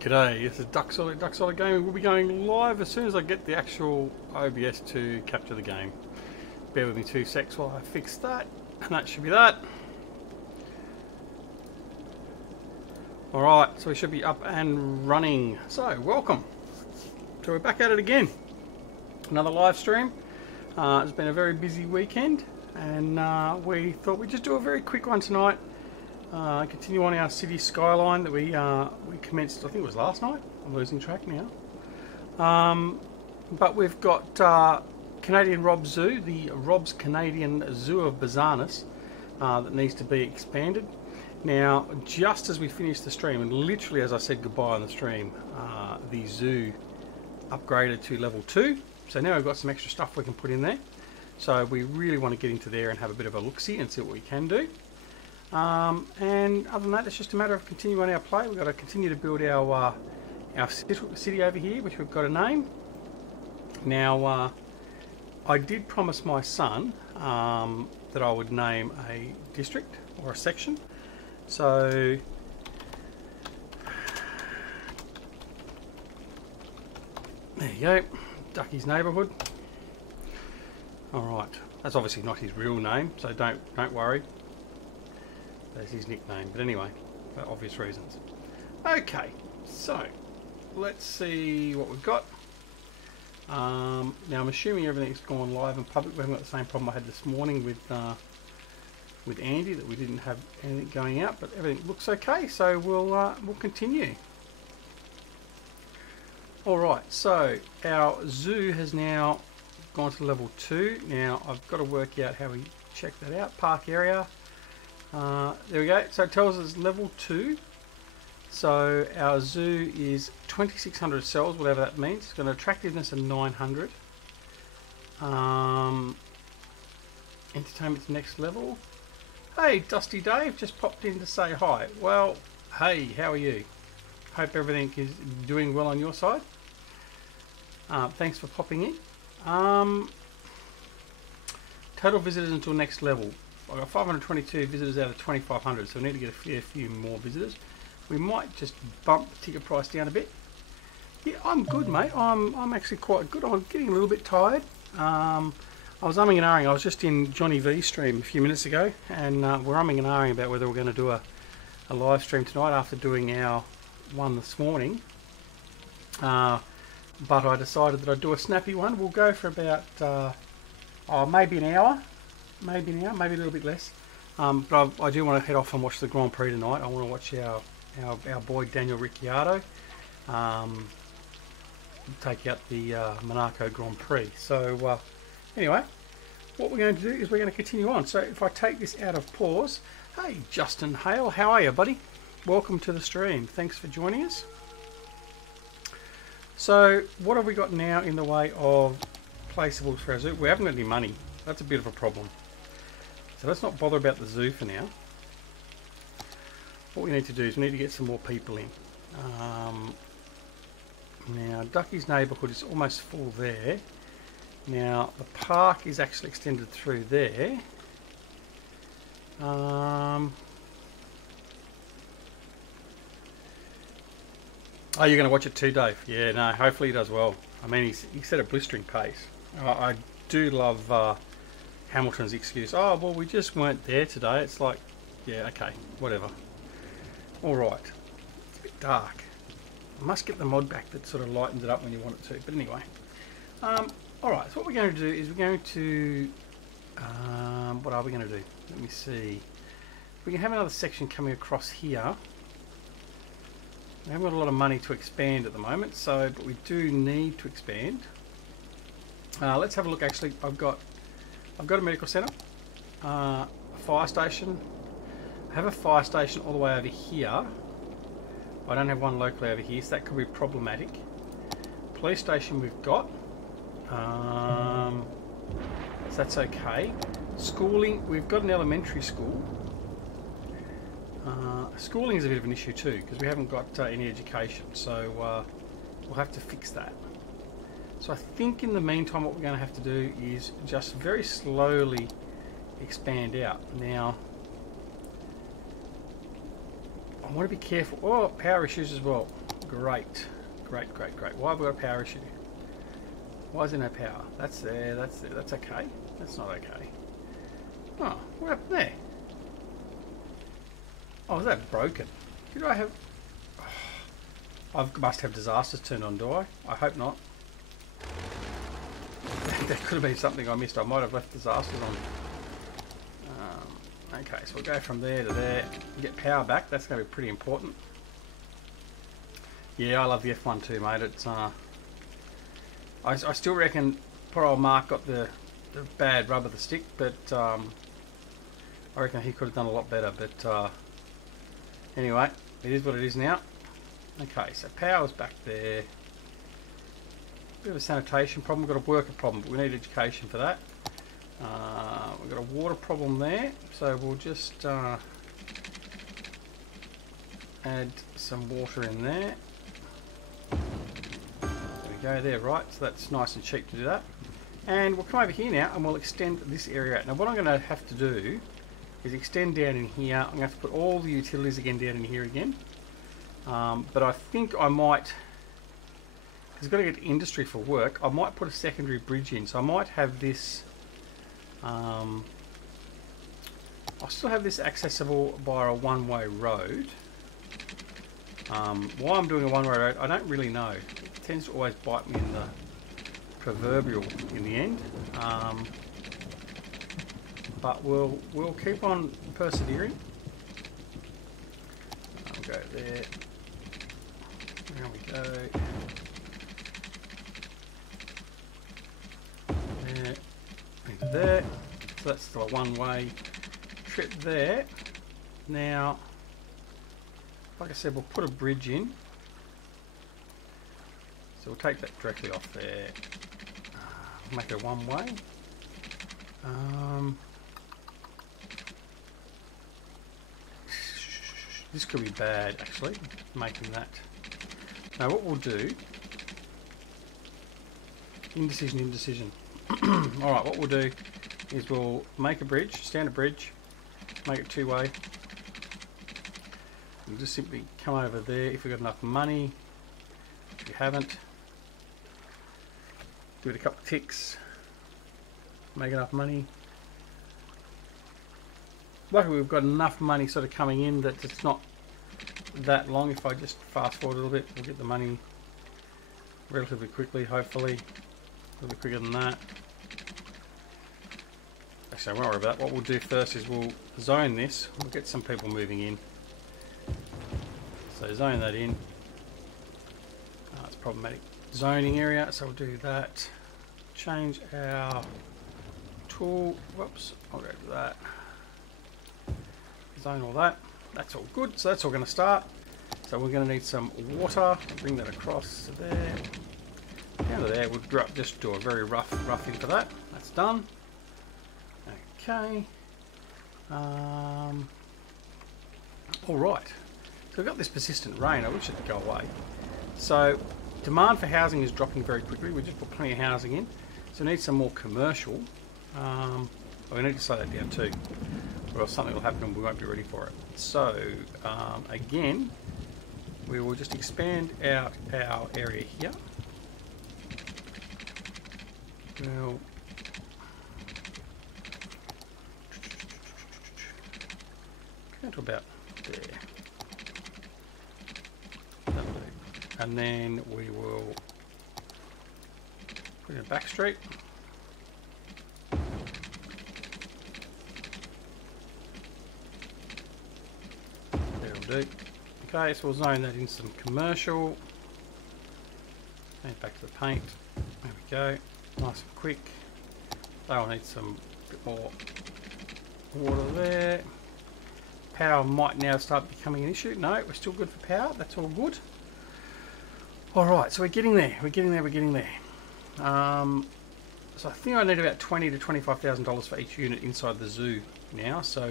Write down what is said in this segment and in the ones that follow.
G'day, this is Duck Solid Gaming. We'll be going live as soon as I get the actual OBS to capture the game. Bear with me 2 secs while I fix that, and that should be that. Alright, so we should be up and running. So, welcome. So we're back at it again. Another live stream. It's been a very busy weekend, and we thought we'd just do a very quick one tonight. Continue on our city Skyline that we commenced, I think it was last night. I'm losing track now. But we've got Canadian Rob Zoo, the Rob's Canadian Zoo of Bizarreness, that needs to be expanded. Now, just as we finished the stream, and literally as I said goodbye on the stream, the zoo upgraded to level 2. So now we've got some extra stuff we can put in there. So we really want to get into there and have a bit of a look-see and see what we can do. And other than that, it's just a matter of continuing our play. We've got to continue to build our city over here, which we've got a name. Now, I did promise my son that I would name a district or a section. So, there you go, Ducky's neighbourhood. All right, that's obviously not his real name, so don't worry. That's his nickname, but anyway, for obvious reasons. Okay, so let's see what we've got. Now I'm assuming everything's gone live and public. We haven't got the same problem I had this morning with Andy, that we didn't have anything going out, but everything looks okay. So we'll continue. All right, so our zoo has now gone to level 2. Now I've got to work out how we check that out. Park area. There we go. So it tells us level 2. So our zoo is 2,600 cells, whatever that means. It's got an attractiveness of 900. Entertainment's next level. Hey, Dusty Dave just popped in to say hi. Well, hey, how are you? Hope everything is doing well on your side. Thanks for popping in. Total visitors until next level. I've got 522 visitors out of 2,500, so we need to get a few more visitors. We might just bump the ticket price down a bit. Yeah, I'm good, mate. I'm actually quite good. I'm getting a little bit tired. I was umming and ahhing. I was just in Johnny V's stream a few minutes ago, and we're umming and ahhing about whether we're going to do a live stream tonight after doing our one this morning. But I decided that I'd do a snappy one. We'll go for about maybe an hour. Maybe a little bit less. But I do want to head off and watch the Grand Prix tonight. I want to watch our boy Daniel Ricciardo take out the Monaco Grand Prix. So anyway, what we're going to do is we're going to continue on. So if I take this out of pause, hey Justin Hale, how are you, buddy? Welcome to the stream. Thanks for joining us. So what have we got now in the way of placeables for our zoo? We haven't got any money. That's a bit of a problem. So let's not bother about the zoo for now. What we need to do is we need to get some more people in. Now Ducky's neighbourhood is almost full there. Now the park is actually extended through there. Oh, you're going to watch it too, Dave? Yeah, no, hopefully he does well. I mean, he set a blistering pace. I do love Hamilton's excuse. Oh, well, we just weren't there today. It's like, yeah, okay, whatever. All right. It's a bit dark. I must get the mod back that sort of lightens it up when you want it to. But anyway. All right, so what we're going to do is we're going to... what are we going to do? Let me see. We can have another section coming across here. We haven't got a lot of money to expand at the moment, so but we do need to expand. Let's have a look. Actually, I've got a medical centre, a fire station. I have a fire station all the way over here. I don't have one locally over here, so that could be problematic. Police station we've got. So that's okay. Schooling, we've got an elementary school. Schooling is a bit of an issue too, because we haven't got any education, so we'll have to fix that. So I think in the meantime what we're going to have to do is just very slowly expand out. Now I want to be careful. Oh, power issues as well. Great. Great, great, great. Why have we got a power issue? Why is there no power? That's there, that's there. That's okay. That's not okay. Oh, what happened there? Oh, is that broken? Did I have... Oh, I must have disasters turned on, do I? I hope not. That could have been something I missed. I might have left disasters on. Okay, so we'll go from there to there. Get power back. That's going to be pretty important. Yeah, I love the F1 too, mate. It's I still reckon poor old Mark got the bad rub of the stick, but I reckon he could have done a lot better. But anyway, it is what it is now. Okay, so power's back there. Bit of a sanitation problem. We've got a worker problem, but we need education for that. We've got a water problem there, so we'll just add some water in there. There we go, there, right, so that's nice and cheap to do that. And we'll come over here now and we'll extend this area out. Now what I'm going to have to do is extend down in here. I'm going to have to put all the utilities again down in here again. But I think I might, because I've got to get industry for work, I might put a secondary bridge in. So I might have this, I'll still have this accessible by a one-way road. Why I'm doing a one-way road, I don't really know. It tends to always bite me in the proverbial in the end. But we'll keep on persevering. I'll go there. There we go. There. Into there. So that's still a one-way trip there. Now, like I said, we'll put a bridge in. So we'll take that directly off there. Make it a one-way. This could be bad, actually, making that. Now what we'll do, indecision. Alright, what we'll do is we'll make a bridge, standard bridge, make it two-way. We'll just simply come over there if we've got enough money. If you haven't, give it a couple of ticks, make enough money. Luckily we've got enough money sort of coming in that it's not that long. If I just fast forward a little bit, we'll get the money relatively quickly, hopefully. A little bit quicker than that. Actually, I won't worry about that. What we'll do first is we'll zone this. We'll get some people moving in. So zone that in. It's problematic zoning area, so we'll do that. Change our tool. Whoops, I'll go to that. Zone all that. That's all good. So that's all going to start. So we're going to need some water. Bring that across to there. Down to there. We'll just do a very rough in for that. That's done. Okay. All right. So we've got this persistent rain. I wish it would go away. So demand for housing is dropping very quickly. We just put plenty of housing in. So we need some more commercial. We need to slow that down too, or else something will happen and we won't be ready for it. So again, we will just expand out our area here. We'll go to about there. And then we will put in a back street. That'll do. Okay, so we'll zone that in some commercial. And back to the paint. There we go. Nice and quick. They'll need some bit more water there. Power might now start becoming an issue. No, we're still good for power. That's all good. Alright, so we're getting there. We're getting there. So I think I need about $20,000 to $25,000 for each unit inside the zoo now. So a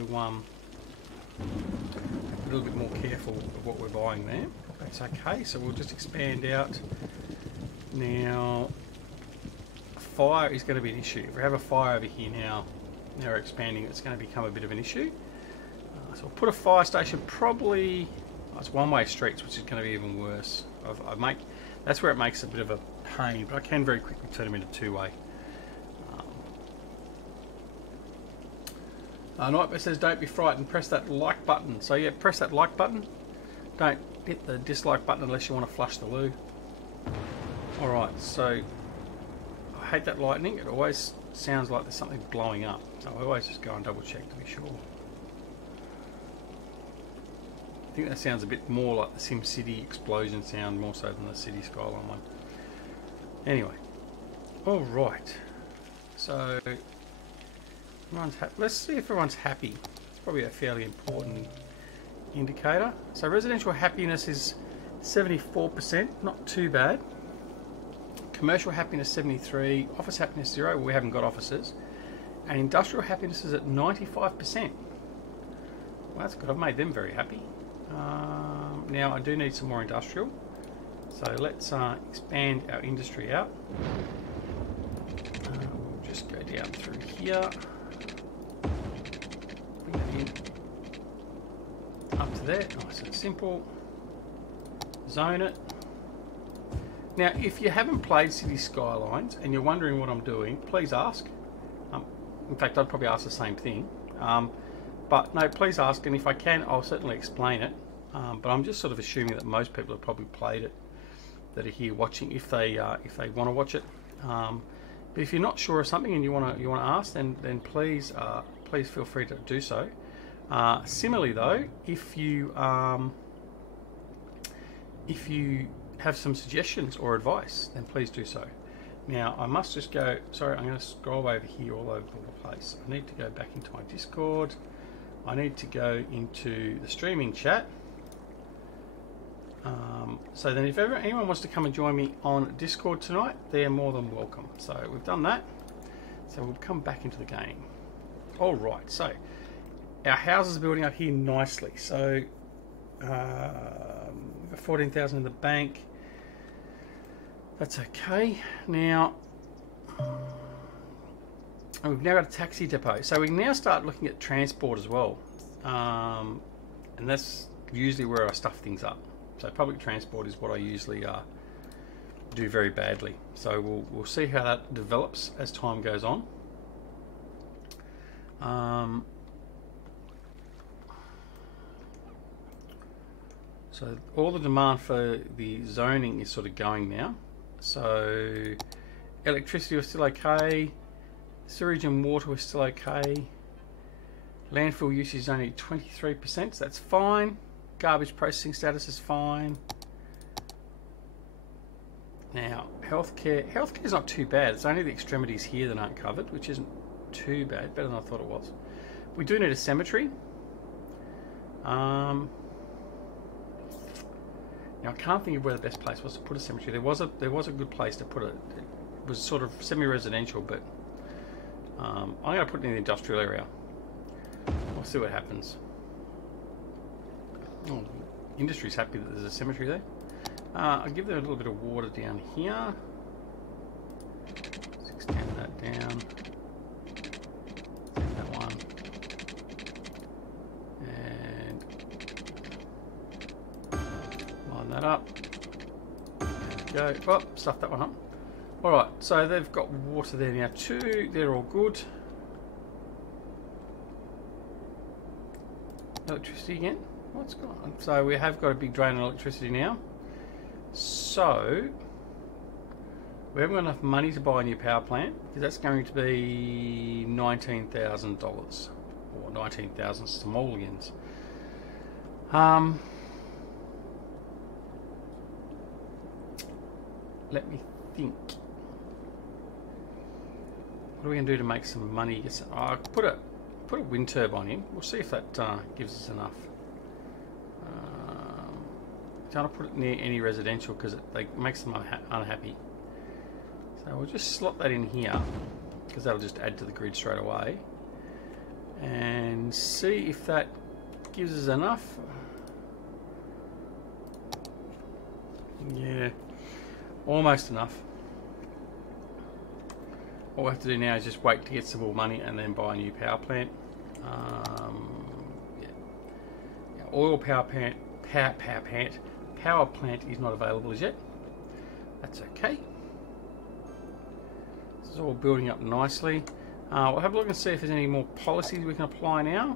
little bit more careful of what we're buying there. That's okay. So we'll just expand out. Now, fire is going to be an issue. If we have a fire over here now we're expanding, it's going to become a bit of an issue. So we'll put a fire station probably, It's one-way streets, which is going to be even worse. That's where it makes a bit of a pain, but I can very quickly turn them into two-way. Nightmare says, don't be frightened, press that like button. So yeah, press that like button. Don't hit the dislike button unless you want to flush the loo. Alright, so I hate that lightning. It always sounds like there's something blowing up. So I always just go and double check to be sure. I think that sounds a bit more like the SimCity explosion sound, more so than the City Skyline one. Anyway, alright. So everyone's happy. Let's see if everyone's happy. It's probably a fairly important indicator. So residential happiness is 74%, not too bad. Commercial happiness 73, office happiness 0. Well, we haven't got offices, and industrial happiness is at 95%. Well, that's good. I've made them very happy. Now I do need some more industrial, so let's expand our industry out. We'll just go down through here. Bring it in up to there, nice and simple. Zone it. Now, if you haven't played City Skylines and you're wondering what I'm doing, please ask. In fact, I'd probably ask the same thing. But no, please ask, and if I can, I'll certainly explain it. But I'm just sort of assuming that most people have probably played it that are here watching, if they want to watch it. But if you're not sure of something and you want to ask, then please feel free to do so. Similarly, though, if you have some suggestions or advice, then please do so. Now, I must just go, sorry, I'm going to scroll over here all over the place. I need to go back into my Discord. I need to go into the streaming chat. So then if ever anyone wants to come and join me on Discord tonight, they're more than welcome. So we've done that. So we'll come back into the game. All right, so our houses are building up here nicely. So we've got 14,000 in the bank. That's okay. Now, we've now got a taxi depot. So we can now start looking at transport as well. And that's usually where I stuff things up. So public transport is what I usually do very badly. So we'll see how that develops as time goes on. So all the demand for the zoning is sort of going now. So electricity was still okay, sewage and water was still okay, landfill usage is only 23%, so that's fine. Garbage processing status is fine. Now healthcare is not too bad. It's only the extremities here that aren't covered, which isn't too bad, better than I thought it was. We do need a cemetery. Now I can't think of where the best place was to put a cemetery. There was a good place to put it. It was sort of semi-residential, but I'm going to put it in the industrial area. We'll see what happens. Oh, industry's happy that there's a cemetery there. I'll give them a little bit of water down here. Let's extend that down. Extend that one. And line that up. There we go. Oh, stuff that one up. Alright, so they've got water there now too. They're all good. Electricity again. What's going on? So we have got a big drain on electricity now. So we haven't got enough money to buy a new power plant because that's going to be $19,000 or 19,000 simoleons. Let me think. What are we going to do to make some money? Put a wind turbine in. We'll see if that gives us enough. Don't want to put it near any residential because it makes them unhappy. So we'll just slot that in here because that'll just add to the grid straight away. And see if that gives us enough. Yeah, almost enough. What we have to do now is just wait to get some more money and then buy a new power plant. Yeah, oil power Power plant is not available as yet. That's okay. This is all building up nicely. We'll have a look and see if there's any more policies we can apply now.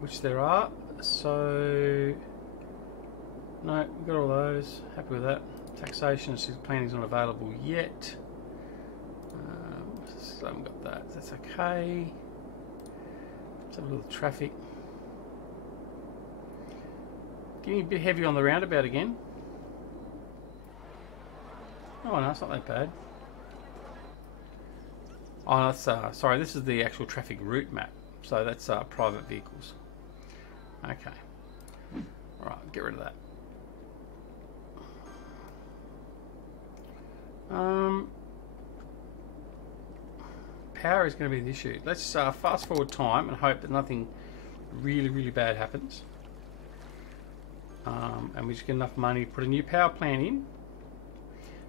Which there are. So, no, we've got all those. Happy with that. Taxation, planning is not available yet. So I haven't got that. That's okay. Let's have a little traffic. Getting a bit heavy on the roundabout again. Oh no, it's not that bad. Oh, that's sorry. This is the actual traffic route map. So that's private vehicles. Okay. All right, get rid of that. Power is going to be the issue. Let's fast forward time and hope that nothing really bad happens. And we just get enough money to put a new power plant in.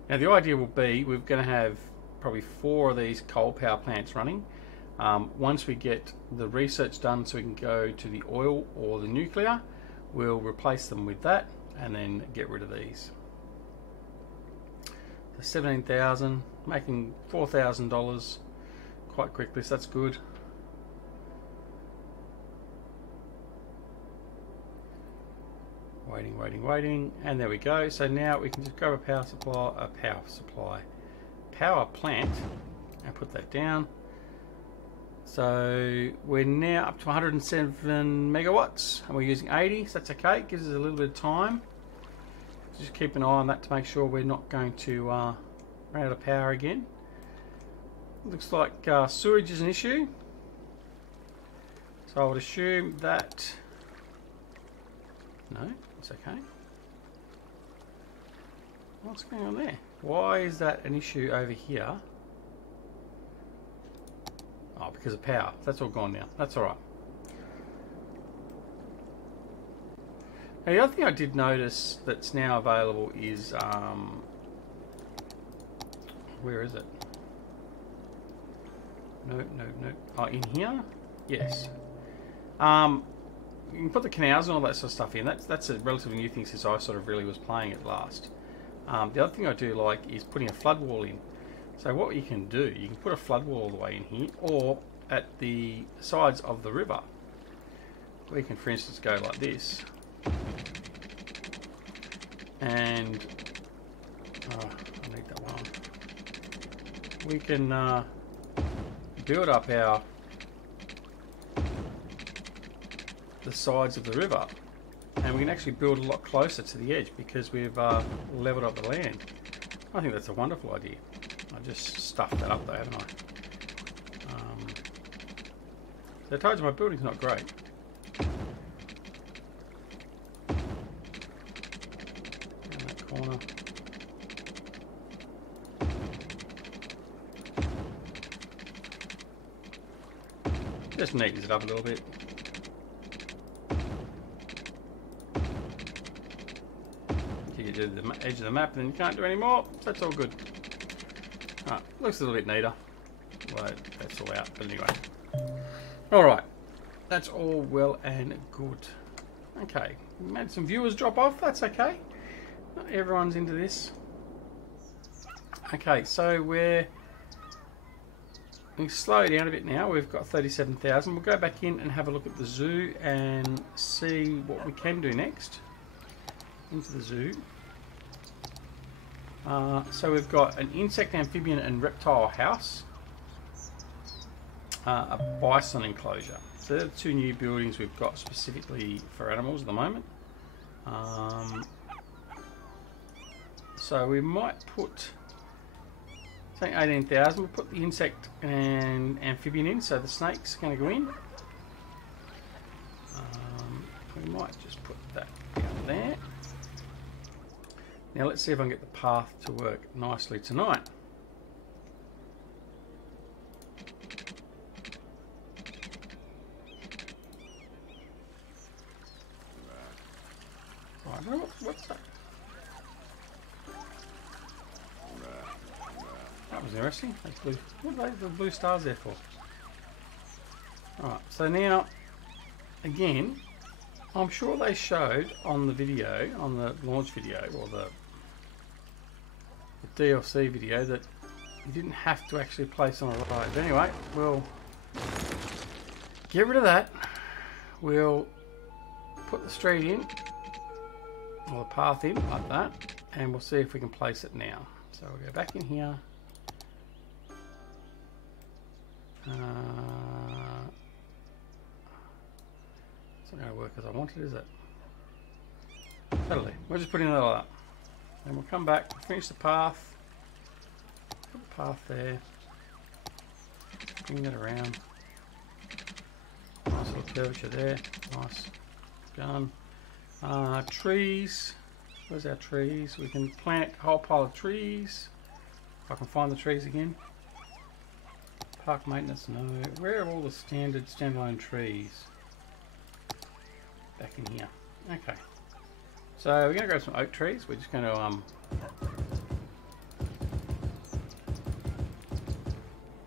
Now the idea will be we're going to have probably 4 of these coal power plants running. Once we get the research done so we can go to the oil or the nuclear, we'll replace them with that and then get rid of these. So 17,000, making $4,000 quite quickly, so that's good. Waiting, and there we go. So now we can just grab a power plant and put that down. So we're now up to 107 megawatts and we're using 80, so that's okay. It gives us a little bit of time. Just keep an eye on that to make sure we're not going to run out of power again. Looks like sewage is an issue. So I would assume that... No, it's okay. What's going on there? Why is that an issue over here? Oh, because of power. That's all gone now. That's alright. Now the other thing I did notice that's now available is... where is it? No. Oh, in here? Yes. You can put the canals and all that sort of stuff in. That's a relatively new thing since I sort of really was playing it last. The other thing I do like is putting a flood wall in. So what you can do, you can put a flood wall all the way in here, or at the sides of the river. We can, for instance, go like this. And... oh, I need that one. We can build up the sides of the river, and we can actually build a lot closer to the edge because we've leveled up the land. I think that's a wonderful idea. I just stuffed that up though, haven't I? So I told you my building's not great. Down that corner. Just neatens it up a little bit. You can do the edge of the map and then you can't do any more, so that's all good. Alright, looks a little bit neater. Well, that's all out, but anyway. Alright, that's all well and good. Okay, we had some viewers drop off, that's okay. Not everyone's into this. Okay, so we slow down a bit now. We've got 37,000. We'll go back in and have a look at the zoo and see what we can do next. Into the zoo. So we've got an insect, amphibian and reptile house. A bison enclosure. So they're the 2 new buildings we've got specifically for animals at the moment. So we might put... saying 18,000, we'll put the insect and amphibian in, so the snake's going to go in. We might just put that down there. Now let's see if I can get the path to work nicely tonight. Right, what's that? That was interesting. That's blue. What are the blue stars there for? Alright, so now, again, I'm sure they showed on the video, on the launch video, or the DLC video, that you didn't have to actually place on a road. But anyway, we'll get rid of that. We'll put the street in, or the path in, like that, and we'll see if we can place it now. So we'll go back in here. It's not going to work as I wanted, is it? Totally. We'll just put in a little up. And we'll come back, finish the path. Put the path there. Bring that around. Nice little curvature there. Nice. Done. Trees. Where's our trees? We can plant a whole pile of trees. If I can find the trees again. Park maintenance, no. Where are all the standalone trees? Back in here. Okay. So we're going to grab some oak trees. We're just going to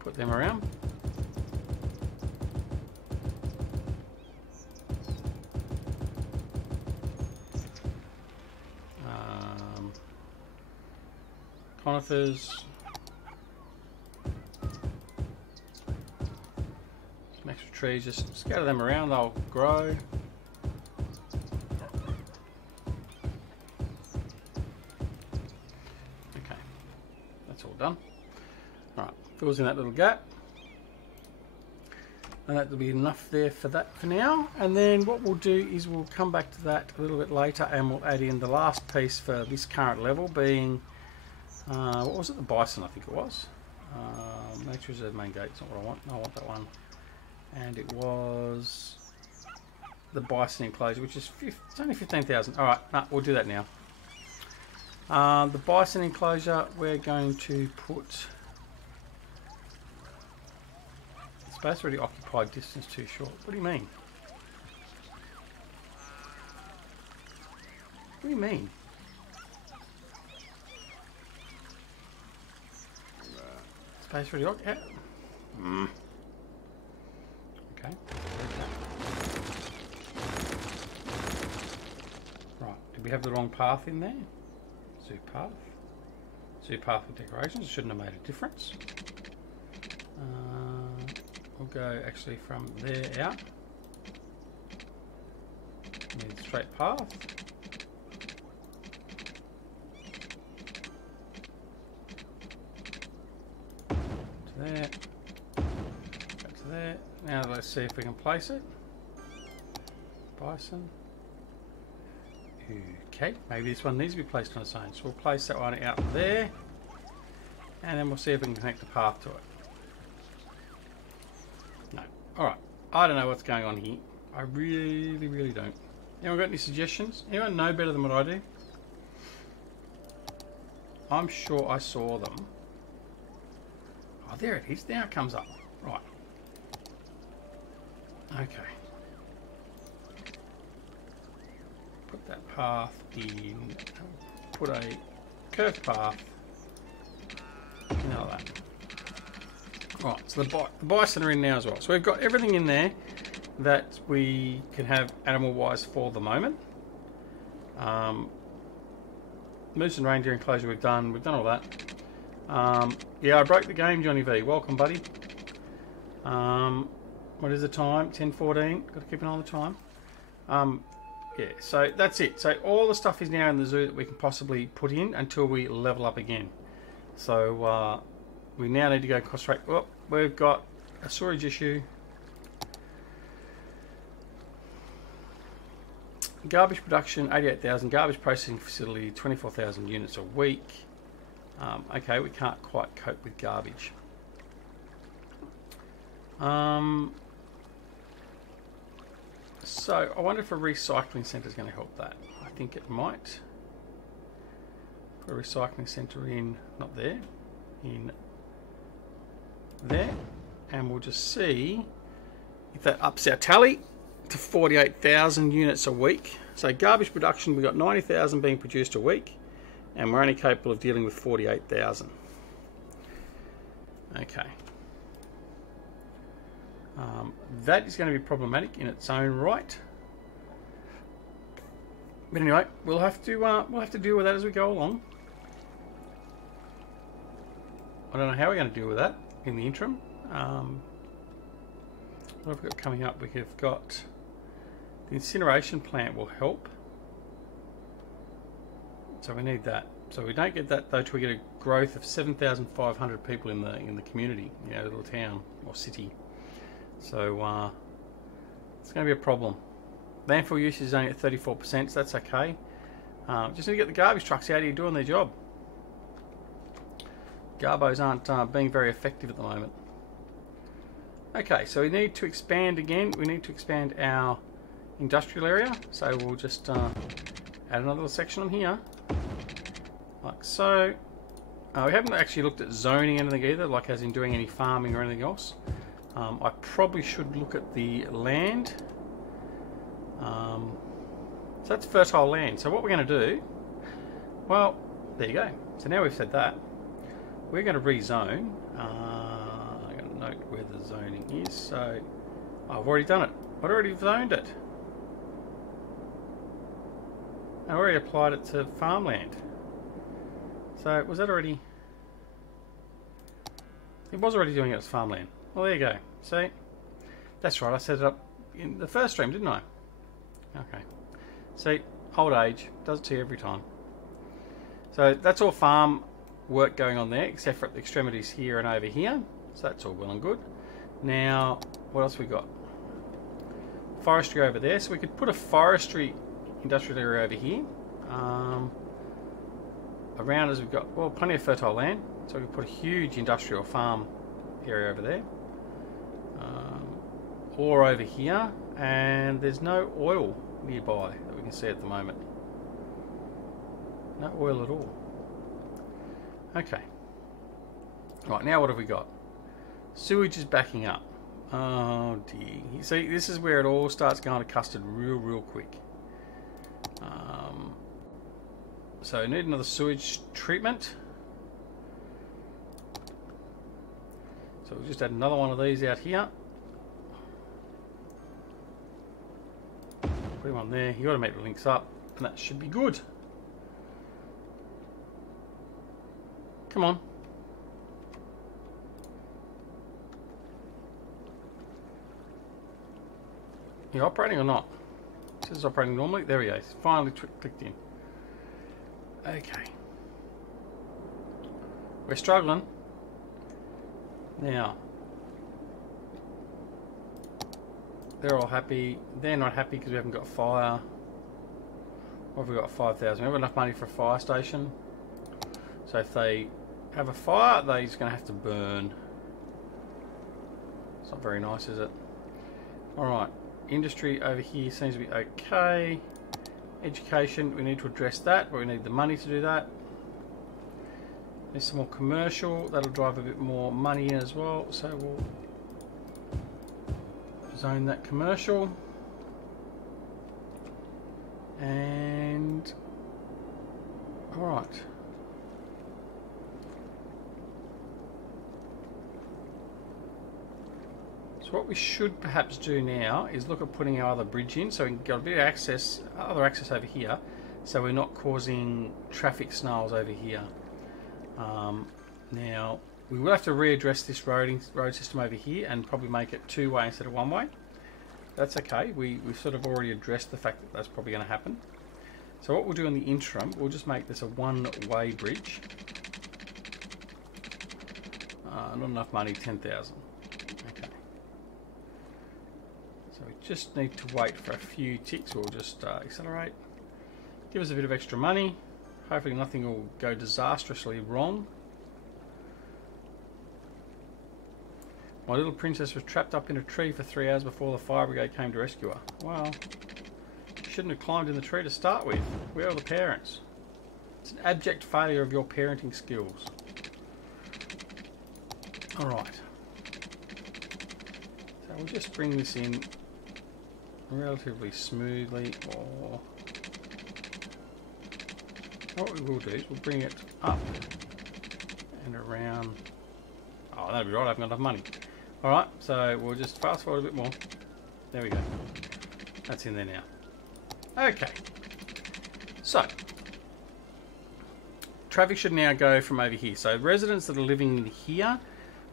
put them around. Conifers. Some extra trees. Just scatter them around. They'll grow. Done. Alright, fills in that little gap. And that will be enough there for that for now. And then what we'll do is we'll come back to that a little bit later and we'll add in the last piece for this current level being, what was it? The bison, I think it was. Nature Reserve main gate, it's not what I want. I want that one. And it was the bison enclosure, which is it's only 15,000. Alright, we'll do that now. The bison enclosure, we're going to put space already occupied, distance too short. What do you mean? What do you mean? Space already occupied? Okay. Right, did we have the wrong path in there? Zoo path. Zoo path with decorations shouldn't have made a difference. We'll go actually from there out. Need a straight path. To there. Back to there. Now let's see if we can place it. Bison. Okay, maybe this one needs to be placed on its own. So we'll place that one out there. And then we'll see if we can connect the path to it. No. Alright. I don't know what's going on here. I really don't. Anyone got any suggestions? Anyone know better than what I do? I'm sure I saw them. Oh, there it is. Now it comes up. Right. Okay. Put that path in, put a curved path, now that. Right, so the bison are in now as well. So we've got everything in there that we can have animal-wise for the moment. Moose and reindeer enclosure we've done all that. Yeah, I broke the game, Johnny V. Welcome, buddy. What is the time? 10:14. Got to keep an eye on the time. Yeah, so that's it. So all the stuff is now in the zoo that we can possibly put in until we level up again. So we now need to go concentrate. Well, we've got a storage issue. Garbage production, 88,000. Garbage processing facility, 24,000 units a week. Okay, we can't quite cope with garbage. So I wonder if a recycling centre is going to help that. I think it might. Put a recycling centre in, not there, in there, and we'll just see if that ups our tally to 48,000 units a week. So garbage production, we've got 90,000 being produced a week, and we're only capable of dealing with 48,000. Okay. That is going to be problematic in its own right. But anyway, we'll have to deal with that as we go along. I don't know how we're going to deal with that in the interim. What have we got coming up? We've got the incineration plant will help. So we need that. So we don't get that though till we get a growth of 7,500 people in the community, you know, little town or city. So it's going to be a problem. Landfill usage is only at 34%, so that's okay. Just need to get the garbage trucks out here doing their job. Garbos aren't being very effective at the moment. Okay, so we need to expand again. We need to expand our industrial area. So we'll just add another little section on here, like so. We haven't actually looked at zoning anything either, like as in doing any farming or anything else. I probably should look at the land. So that's fertile land. So what we're going to do, well, there you go. So now we've said that, we're going to rezone. I'm going to note where the zoning is. So I've already done it. I've already zoned it. I already applied it to farmland. So was that already? It was already doing it as farmland. Well, there you go. See, that's right. I set it up in the first stream, didn't I? Okay. See, old age does it to you every time. So that's all farm work going on there, except for at the extremities here and over here. So that's all well and good. Now, what else we got? Forestry over there. So we could put a forestry industrial area over here. Around us we've got, well, plenty of fertile land. So we could put a huge industrial farm area over there. Or over here. And there's no oil nearby that we can see at the moment. No oil at all. Okay. Right, now what have we got? Sewage is backing up. Oh dear. You see, this is where it all starts going to custard real quick. So I need another sewage treatment. So we'll just add another one of these out here. Put him on there. You got to make the links up, and that should be good. Come on. You operating or not? It says operating normally. There we go. It's finally clicked in. Okay. We're struggling. Now. They're all happy. They're not happy because we haven't got fire. What have we got? 5,000. We have enough money for a fire station. So if they have a fire, they're just going to have to burn. It's not very nice, is it? Alright. Industry over here seems to be okay. Education, we need to address that, but we need the money to do that. There's some more commercial. That'll drive a bit more money in as well. So we'll zone that commercial. And alright. So what we should perhaps do now is look at putting our other bridge in so we can get a bit of access, other access over here, so we're not causing traffic snarls over here. Now we will have to readdress this road system over here and probably make it two-way instead of one-way. That's okay. We've sort of already addressed the fact that that's probably going to happen. So what we'll do in the interim, we'll just make this a one-way bridge. Not enough money, 10,000. Okay. So we just need to wait for a few ticks. We'll just accelerate. Give us a bit of extra money. Hopefully nothing will go disastrously wrong. My little princess was trapped up in a tree for 3 hours before the fire brigade came to rescue her. Well, she shouldn't have climbed in the tree to start with. Where are the parents? It's an abject failure of your parenting skills. Alright. So we'll just bring this in relatively smoothly, or what we will do is we'll bring it up and around. Oh, that'll be right, I haven't got enough money. Alright, so we'll just fast forward a bit more. There we go. That's in there now. Okay. So, traffic should now go from over here. So residents that are living in here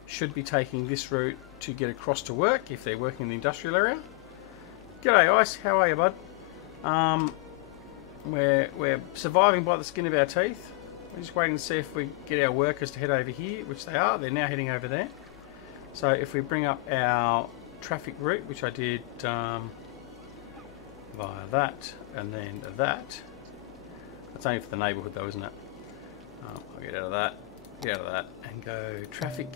should be taking this route to get across to work if they're working in the industrial area. G'day Ice, how are you, bud? We're surviving by the skin of our teeth. We're just waiting to see if we get our workers to head over here, which they are. They're now heading over there. So if we bring up our traffic route, which I did via that and then that. That's only for the neighbourhood though, isn't it? I'll get out of that, and go traffic.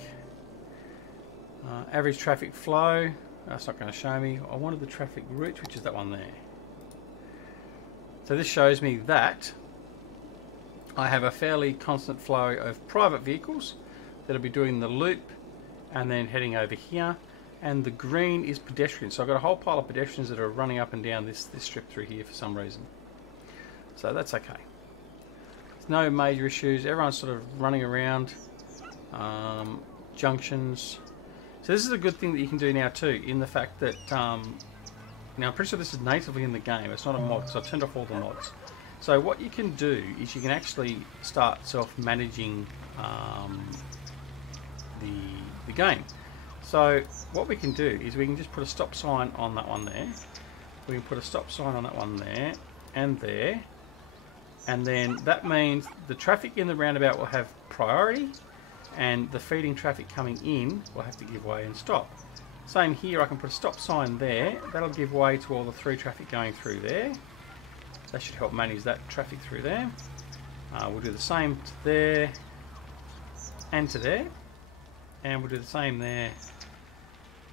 Average traffic flow. That's not going to show me. I wanted the traffic route, which is that one there. So this shows me that I have a fairly constant flow of private vehicles that'll be doing the loop and then heading over here. And the green is pedestrians. So I've got a whole pile of pedestrians that are running up and down this strip through here for some reason. So that's okay. There's no major issues. Everyone's sort of running around. Junctions. So this is a good thing that you can do now too, in the fact that, now I'm pretty sure this is natively in the game. It's not a mod, so I've turned off all the mods. So what you can do is you can actually start self-managing the game. So what we can do is we can just put a stop sign on that one there. We can put a stop sign on that one there and there. And then that means the traffic in the roundabout will have priority and the feeding traffic coming in will have to give way and stop. Same here, I can put a stop sign there. That'll give way to all the through traffic going through there. That should help manage that traffic through there. We'll do the same to there and to there. And we'll do the same there.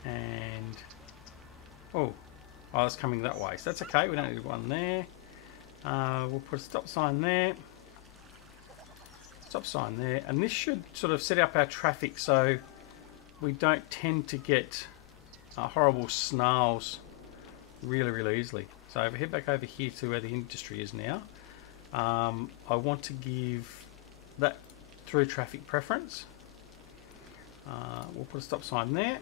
And oh, it's coming that way, so that's okay. We don't need one there. We'll put a stop sign there, stop sign there, and this should sort of set up our traffic so we don't tend to get horrible snarls really easily. So if we head back over here to where the industry is now, I want to give that through traffic preference. We'll put a stop sign there.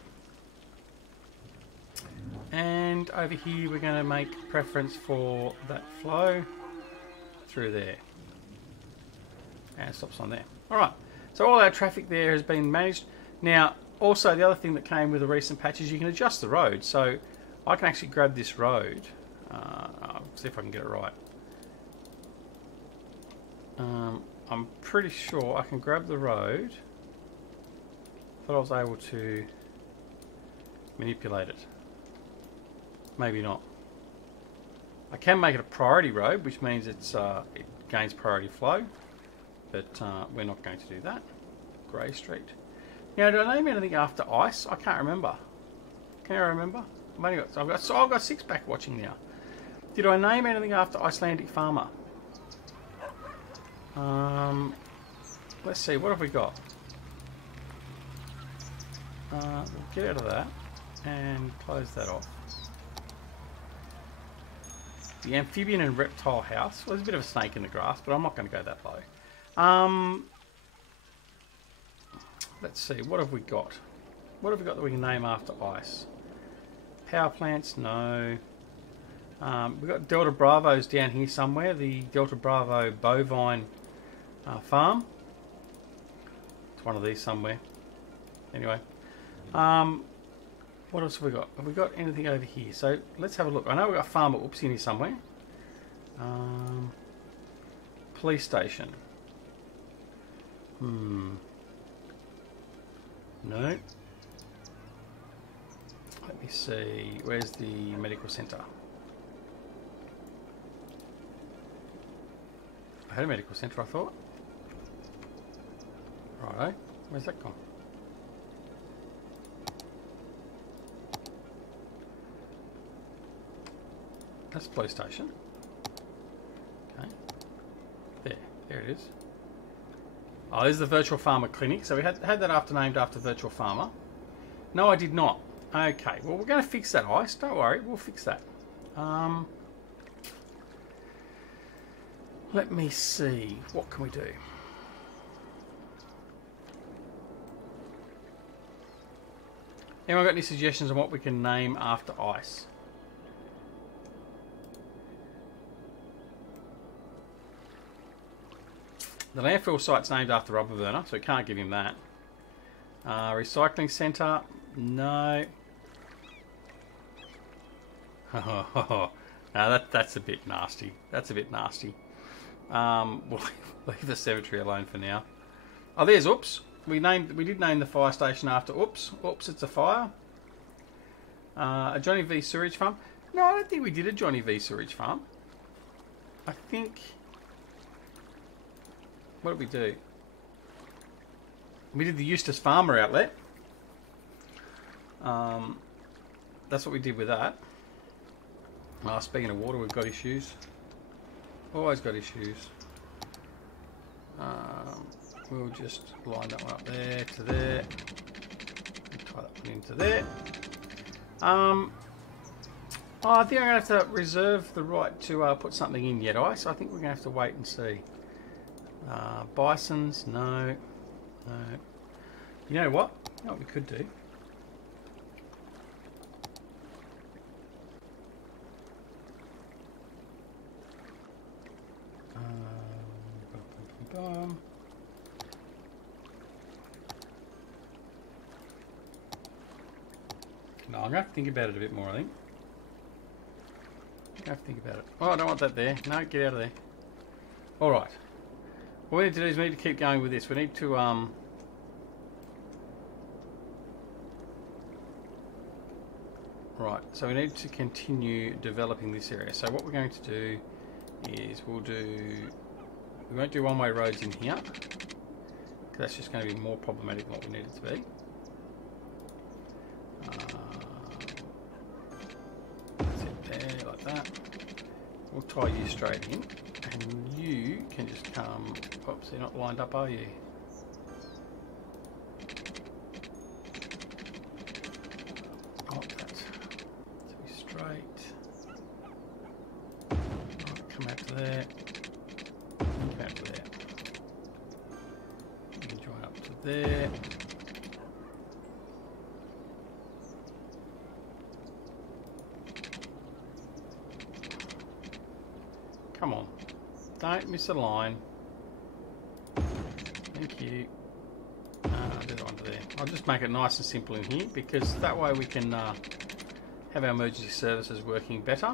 And over here we're going to make preference for that flow through there. And stop sign there. Alright, so all our traffic there has been managed. Now, also the other thing that came with the recent patch is you can adjust the road. So I can actually grab this road. I'll see if I can get it right. I'm pretty sure I can grab the road. Thought I was able to manipulate it. Maybe not. I can make it a priority road, which means it gains priority flow, but we're not going to do that. Grey Street. Now, did I name anything after Ice? I can't remember. Can I remember? I've got six back watching now. Did I name anything after Icelandic Farmer? Let's see. What have we got? We'll get out of that and close that off. The amphibian and reptile house. Well, there's a bit of a snake in the grass, but I'm not going to go that low. Let's see, what have we got? What have we got that we can name after Ice? Power plants, no. We've got Delta Bravos down here somewhere. The Delta Bravo bovine farm. It's one of these somewhere. Anyway. What else have we got? Have we got anything over here? So let's have a look. I know we've got Farmer Oops in here somewhere. Police station. No. Let me see. Where's the medical centre? I had a medical centre, I thought. Righto. Where's that gone? That's the police station. Okay. There it is. Oh, this is the Virtual Farmer Clinic. So we had that named after Virtual Farmer. No, I did not. Okay, well we're going to fix that, Ice. Don't worry, we'll fix that. Let me see. What can we do? Anyone got any suggestions on what we can name after Ice? The landfill site's named after Rubber Burner, so we can't give him that. Recycling centre, no. No, that's a bit nasty. That's a bit nasty. We'll leave the cemetery alone for now. Oh, there's Oops. We did name the fire station after Oops. Oops, it's a fire. A Johnny V sewage farm. No, I don't think we did a Johnny V sewage farm. I think... What did we do? We did the Eustace Pharmer outlet. That's what we did with that. Speaking of water, we've got issues. Always got issues. We'll just line that one up there to there. And tie that one into there. I think I'm going to have to reserve the right to put something in yet, Ice. I think we're going to have to wait and see. Bisons, no. No. You know what? You know what we could do? No, I'm going to have to think about it a bit more, I think. I have to think about it. Oh, I don't want that there. No, get out of there. Alright. What we need to do is we need to keep going with this. We need to, Right, so we need to continue developing this area. So what we're going to do is we won't do one-way roads in here, because that's just going to be more problematic than what we need it to be. That's it there, like that. We'll tie you straight in, and you can just come... Oops, you're not lined up, are you? Oh, that's to be straight. Right, come out to there. Come out to there. You can join up to there. Come on. Don't miss a line. Thank you. Do that under there. I'll just make it nice and simple in here, because that way we can have our emergency services working better.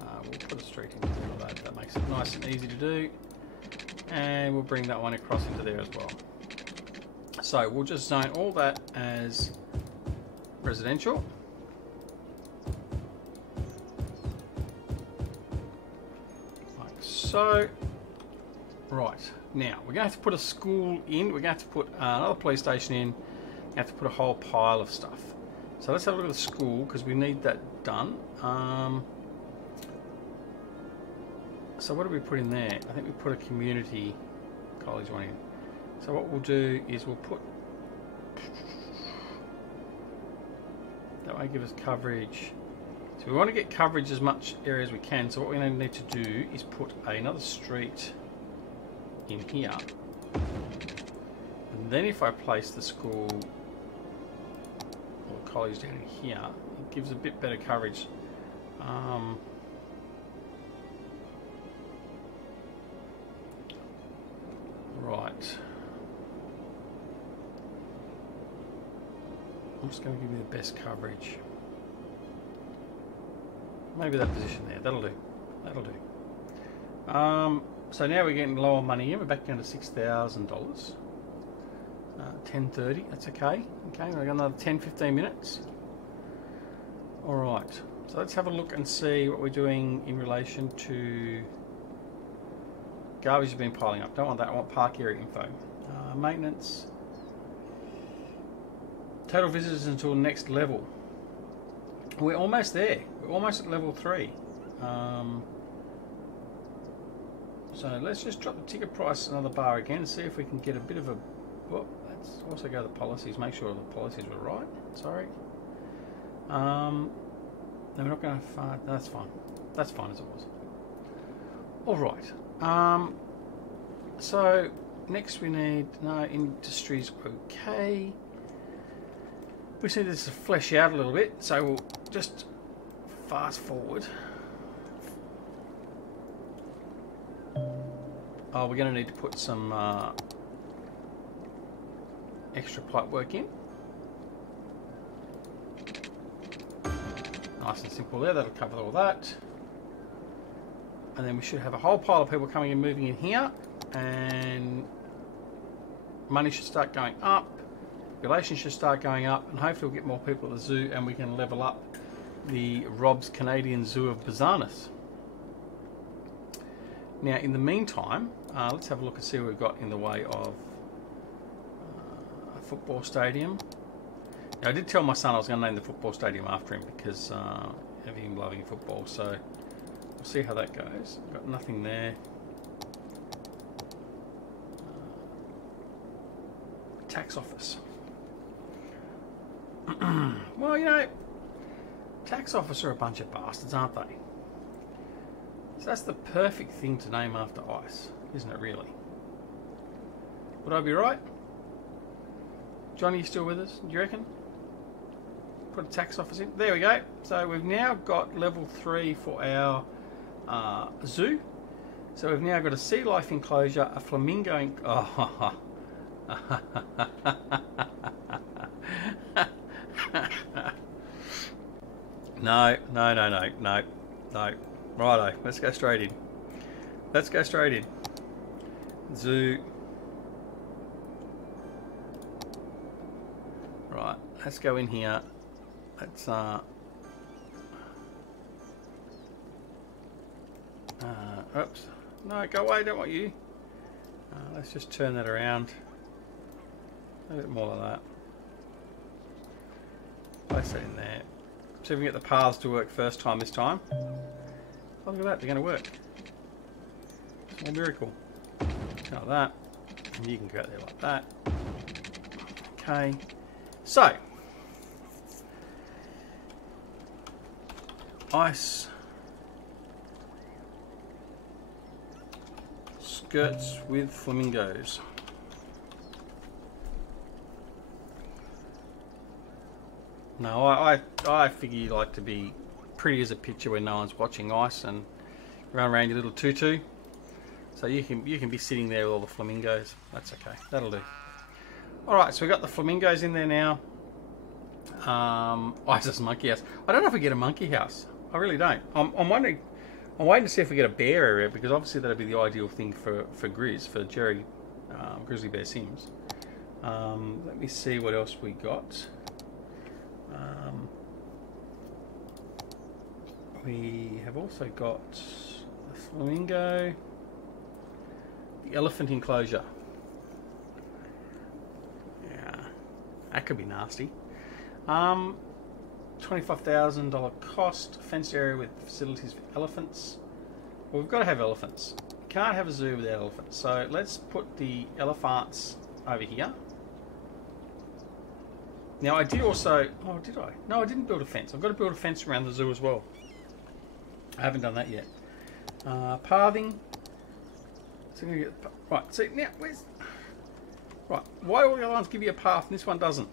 We'll put a street into there like that. That makes it nice and easy to do. And we'll bring that one across into there as well. So we'll just zone all that as residential. Like so. Right, now we're going to have to put a school in, we're going to have to put another police station in, we have to put a whole pile of stuff. So let's have a look at the school, because we need that done. So what do we put in there? I think we put a community college one in. So what we'll do is we'll put... That won't give us coverage. So we want to get coverage as much area as we can, so what we're going to need to do is put another street in here, and then if I place the school or college down in here, it gives a bit better coverage. Right, I'm just going to give you the best coverage. Maybe that position there, that'll do. That'll do. So now we're getting lower money in. We're back down to $6,000. 10:30. That's okay. Okay, we've got another 10-15 minutes. All right. So let's have a look and see what we're doing in relation to garbage has been piling up. Don't want that. I want park area info. Maintenance. Total visitors until next level. We're almost there. We're almost at level 3. So let's just drop the ticket price another bar again, see if we can get a bit of a... Well, let's also go to the policies, make sure the policies were right. Sorry. No, we're not going to... No, that's fine. That's fine as it was. Alright. So, next we need... No, industry's okay. We just need this to flesh out a little bit, so we'll just fast forward. Oh, we're going to need to put some extra pipe work in. Nice and simple there, that'll cover all that. And then we should have a whole pile of people coming and moving in here, and money should start going up, relations should start going up, and hopefully we'll get more people at the zoo and we can level up the Rob's Canadian Zoo of Bizarreness. Now in the meantime, let's have a look and see what we've got in the way of a football stadium. Now, I did tell my son I was going to name the football stadium after him because of him loving football, so we'll see how that goes. Got nothing there. Tax office. Well, you know, tax office are a bunch of bastards, aren't they? So that's the perfect thing to name after ice, isn't it really? Would I be right? Johnny, you still with us? Do you reckon? Put a tax office in. There we go. So we've now got level 3 for our zoo. So we've now got a sea life enclosure, a flamingo. Oh. No. Righto, let's go straight in. Let's go straight in. Zoo. Right, let's go in here. Let's oops. No, go away, don't want you. Let's just turn that around. A bit more like that. Place that in there. See if we can get the paths to work first time this time. Oh, look at that, they're going to work. Small miracle. Like that. And you can go out there like that. Okay. So. Ice. Skirts with flamingos. No, I figure you like to be pretty as a picture when no one's watching ice and run around your little tutu. So you can be sitting there with all the flamingos. That's okay. That'll do. All right, so we've got the flamingos in there now. Ice's monkey house. I don't know if we get a monkey house. I really don't. I'm wondering. I'm waiting to see if we get a bear area because obviously that'd be the ideal thing for Grizz, for Jerry, Grizzly Bear Sims. Let me see what else we got. We have also got the flamingo, the elephant enclosure. Yeah, that could be nasty. $25,000 cost, fenced area with facilities for elephants. Well, we've got to have elephants. You can't have a zoo without elephants. So let's put the elephants over here. Now I did also, oh did I? No, I didn't build a fence. I've got to build a fence around the zoo as well. I haven't done that yet. Pathing. So I'm gonna get, right, see now, where's, right, why all the other ones give you a path and this one doesn't?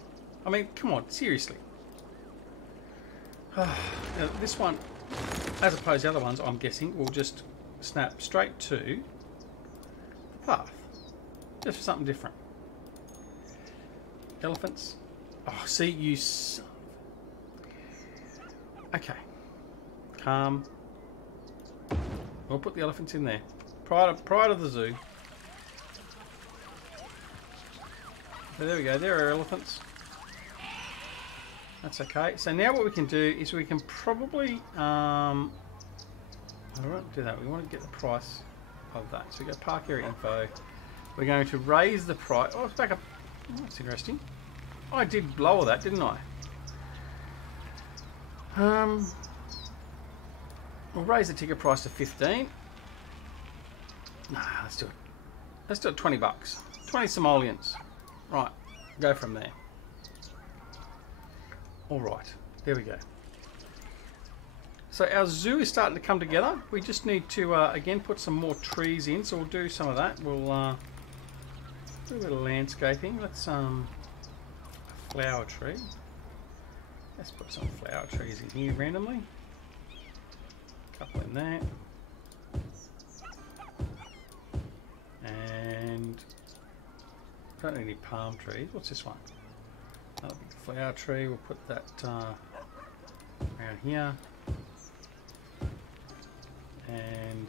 I mean, come on, seriously. Now, this one, as opposed to the other ones, I'm guessing, will just snap straight to the path. Just for something different. Elephants. Oh, see, you... Okay. Calm. We'll put the elephants in there. Prior to the zoo. So there we go. There are elephants. That's okay. So now what we can do is we can probably... I don't want to do that. We want to get the price of that. So we go park area info. We're going to raise the price. Oh, it's back up. Oh, that's interesting. I did lower that, didn't I? We'll raise the ticket price to 15. Nah, let's do it. Let's do it 20 bucks. 20 simoleons. Right, go from there. All right, there we go. So our zoo is starting to come together. We just need to, again, put some more trees in. So we'll do some of that. We'll do a bit of landscaping. Let's, flower tree. Let's put some flower trees in here randomly. A couple in there. And don't need any palm trees. What's this one? Another big flower tree. We'll put that around here. And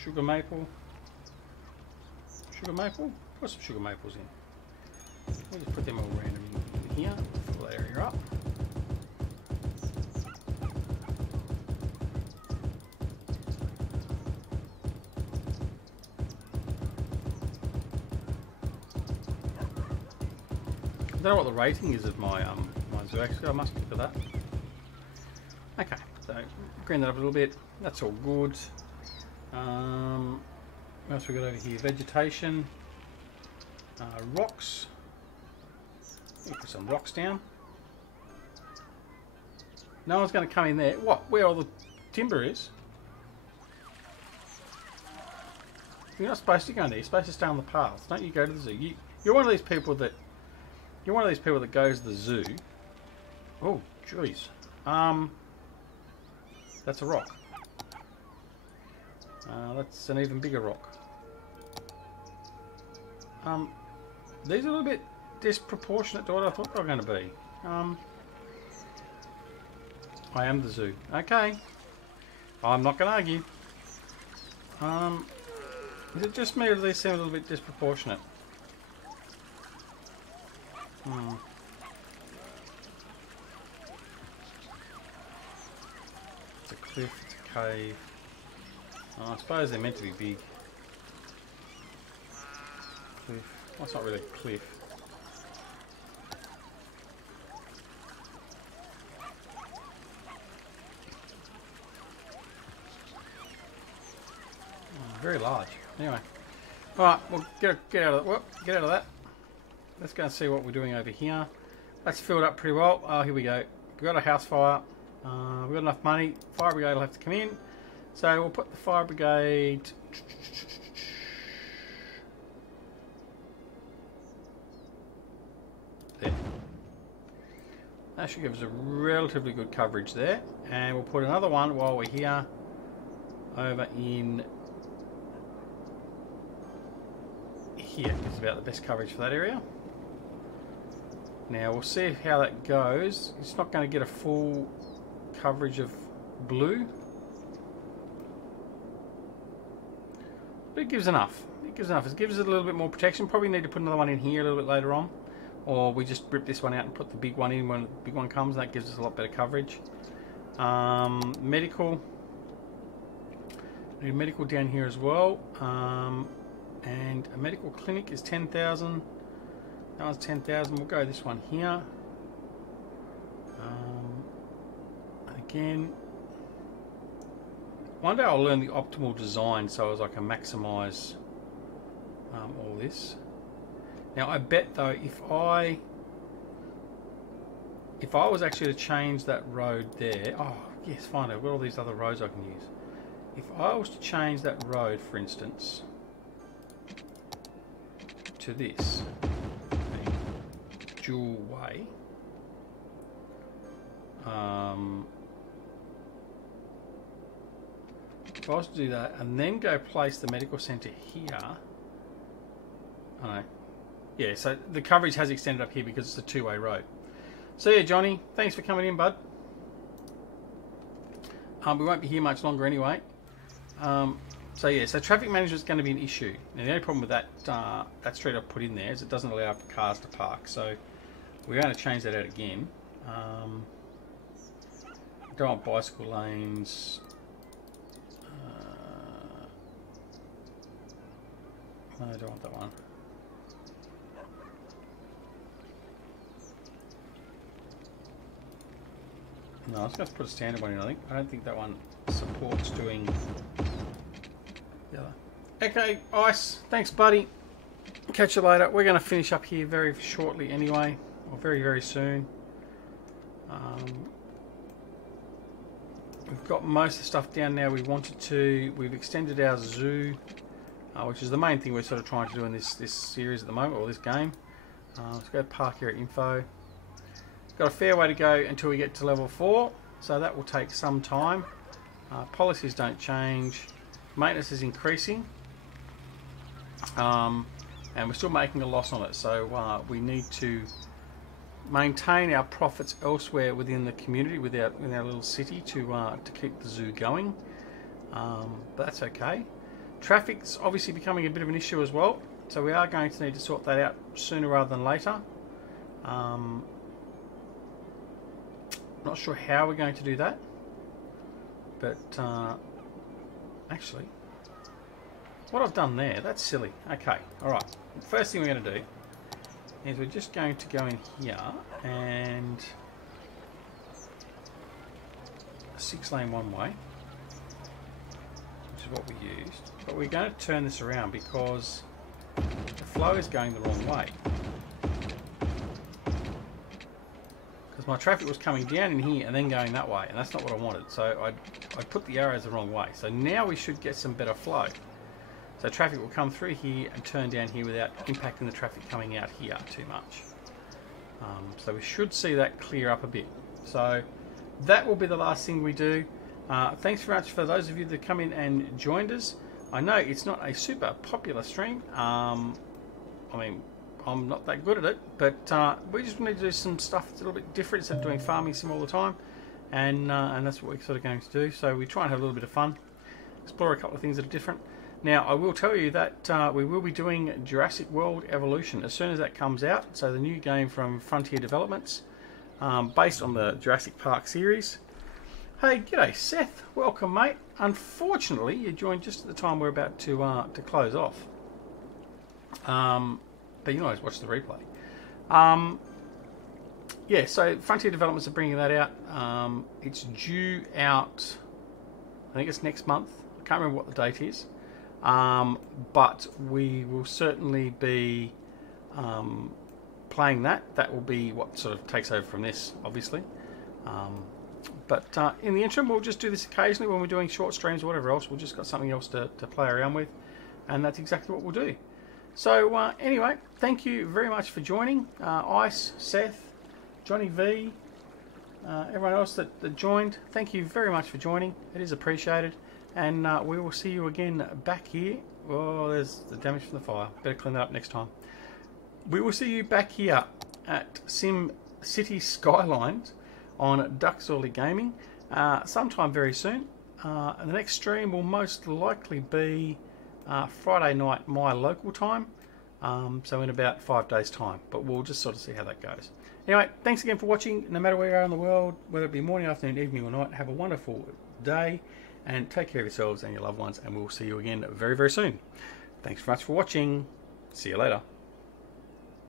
sugar maple. Sugar maple? Put some sugar maples in. We'll just put them all random in here. Fill that area up. I don't know what the rating is of my zoo actually. I must look at that. Okay, so green that up a little bit. That's all good. What else we got over here? Vegetation, rocks. We'll put some rocks down. No one's going to come in there. What? Where all the timber is? You're not supposed to go in there. You're supposed to stay on the path. Don't you go to the zoo? You're one of these people that. You're one of these people that goes to the zoo. Oh, jeez. That's a rock. That's an even bigger rock. These are a little bit disproportionate to what I thought they were going to be. I am the zoo. Okay. I'm not going to argue. Is it just me or do these seem a little bit disproportionate? It's a cliff, it's a cave. Oh, I suppose they're meant to be big. Cliff. Well, it's not really a cliff. Very large. Anyway. Alright, we'll get out of that. Well, get out of that. Let's go and see what we're doing over here. That's filled up pretty well. Oh, here we go. We've got a house fire. We've got enough money. Fire brigade will have to come in. So we'll put the fire brigade... there. That should give us a relatively good coverage there. And we'll put another one while we're here over in... here is about the best coverage for that area. Now we'll see how that goes. It's not going to get a full coverage of blue, but it gives enough. It gives enough. It gives it a little bit more protection. Probably need to put another one in here a little bit later on, or we just rip this one out and put the big one in when the big one comes. That gives us a lot better coverage. Medical. Need medical down here as well. And a medical clinic is 10,000. That one's 10,000. We'll go this one here. Again, one day I'll learn the optimal design so as I can maximise all this. Now I bet though, if I was actually to change that road there, oh yes, fine. I've got all these other roads I can use. If I was to change that road, for instance, to this dual way, if I was to do that and then go place the medical centre here, I know, yeah, so the coverage has extended up here because it's a two-way road. So yeah, Johnny, thanks for coming in, bud. We won't be here much longer anyway. So yeah, so traffic management is going to be an issue. Now the only problem with that that street I've put in there is it doesn't allow cars to park. So we're going to change that out again. Don't want bicycle lanes. No, I don't want that one. No, I was going to put a standard one in, I think. I don't think that one supports doing the other. Okay, Ice, thanks buddy. Catch you later. We're going to finish up here very shortly anyway, or very, very soon. We've got most of the stuff down now we wanted to. We've extended our zoo, which is the main thing we're sort of trying to do in this series at the moment, or this game. Let's go park area info. Got a fair way to go until we get to level 4, so that will take some time. Policies don't change. Maintenance is increasing. and we're still making a loss on it. So we need to maintain our profits elsewhere within the community, within our little city, to keep the zoo going. But that's okay. Traffic's obviously becoming a bit of an issue as well, so we are going to need to sort that out sooner rather than later. Not sure how we're going to do that, but actually, what I've done there, that's silly. Okay, alright. First thing we're going to do is we're just going to go in here and a 6-lane one way, which is what we used. But we're going to turn this around because the flow is going the wrong way. Because my traffic was coming down in here and then going that way, and that's not what I wanted. So I put the arrows the wrong way. So now we should get some better flow. So traffic will come through here and turn down here without impacting the traffic coming out here too much. So we should see that clear up a bit. So that will be the last thing we do. Thanks very much for those of you that come in and joined us. I know it's not a super popular stream. I mean, I'm not that good at it, but we just need to do some stuff that's a little bit different instead of doing farming sim all the time. And that's what we're sort of going to do. So we try and have a little bit of fun, explore a couple of things that are different. Now, I will tell you that we will be doing Jurassic World Evolution as soon as that comes out. So the new game from Frontier Developments, based on the Jurassic Park series. Hey, g'day Seth, welcome mate. Unfortunately, you joined just at the time we're about to close off. But you can always watch the replay. Yeah, so Frontier Developments are bringing that out. It's due out, I think it's next month. I can't remember what the date is. But we will certainly be playing that. That will be what sort of takes over from this, obviously. But in the interim, we'll just do this occasionally when we're doing short streams or whatever else. We've just got something else to play around with, and that's exactly what we'll do. So anyway, thank you very much for joining. Ice, Seth, Johnny V, everyone else that joined, thank you very much for joining. It is appreciated. And we will see you again back here. Oh, there's the damage from the fire. Better clean that up next time. We will see you back here at Sim City Skylines on DoughBoy Gaming sometime very soon. The next stream will most likely be Friday night my local time. So in about 5 days time. But we'll just sort of see how that goes. Anyway, thanks again for watching. No matter where you are in the world, whether it be morning, afternoon, evening or night, have a wonderful day. And take care of yourselves and your loved ones, and we'll see you again very, very soon. Thanks very much for watching. See you later.